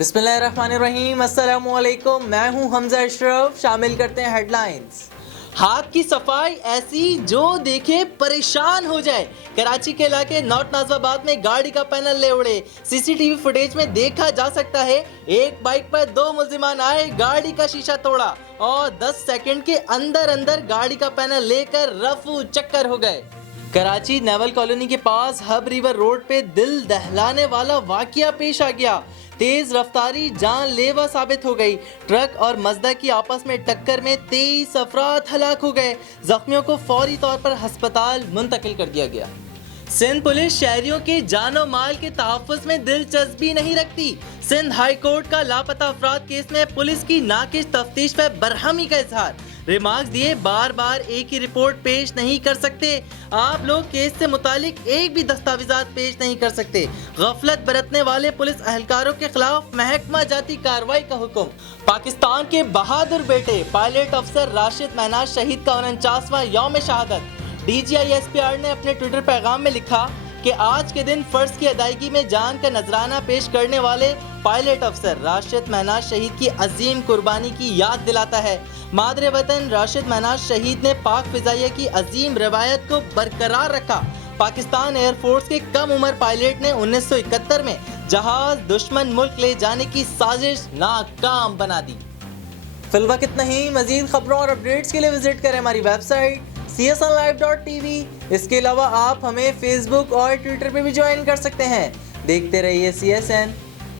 बिस्मिल्लाहिर्रहमानिर्रहीम, अस्सलाम वालेकुम। मैं हूं हमजा अशरफ। शामिल करते हैं हेडलाइंस। हाथ की सफाई ऐसी जो देखे परेशान हो जाए। कराची के इलाके नॉर्थ नाज़िबाबाद में गाड़ी का पैनल ले उड़े। सीसीटीवी फुटेज में देखा जा सकता है एक बाइक पर दो मुल्जिमान आए, गाड़ी का शीशा तोड़ा और 10 सेकंड के अंदर अंदर गाड़ी का पैनल लेकर रफू चक्कर हो गए। कराची नेवल कॉलोनी के पास हब रिवर रोड पे दिल दहलाने वाला वाकया पेश आ गया। तेज रफ्तारी जानलेवा साबित हो गई। ट्रक और मजदा की आपस में टक्कर में 23 अफराद हलाक हो गए। जख्मियों को फौरी तौर पर अस्पताल मुंतकिल कर दिया गया। सिंध पुलिस शहरियों के जानो माल के तहफ़्फ़ुज़ में दिलचस्पी नहीं रखती। सिंध हाई कोर्ट का लापता अफराद केस में पुलिस की नाकिस तफ्तीश पर बरहमी का इजहार। रिमार्क्स दिए बार बार एक ही रिपोर्ट पेश नहीं कर सकते। आप लोग केस से मुतालिक एक भी दस्तावेजात पेश नहीं कर सकते। गफलत बरतने वाले पुलिस अहलकारों के खिलाफ महकमा जाती कार्रवाई का हुक्म। पाकिस्तान के बहादुर बेटे पायलट अफसर राशिद महनाज शहीद का 49वां यौम शहादत। DGISPR ने अपने ट्विटर पैगाम में लिखा कि आज के दिन फर्ज की अदायगी में जान का नजराना पेश करने वाले पायलट अफसर राशिद महनाज शहीद की अजीम कुर्बानी की याद दिलाता है। मादरे वतन राशिद महनाज शहीद ने पाक फिजाइया की अजीम रवायत को बरकरार रखा। पाकिस्तान एयरफोर्स के कम उम्र पायलट ने 1971 में जहाज दुश्मन मुल्क ले जाने की साजिश नाकाम बना दी। फिलहाल इतना ही। मजीद खबरों और अपडेट्स के लिए विजिट करें हमारी वेबसाइट csnlive.tv। इसके अलावा आप हमें फेसबुक और ट्विटर पे भी ज्वाइन कर सकते हैं। देखते रहिए CSN।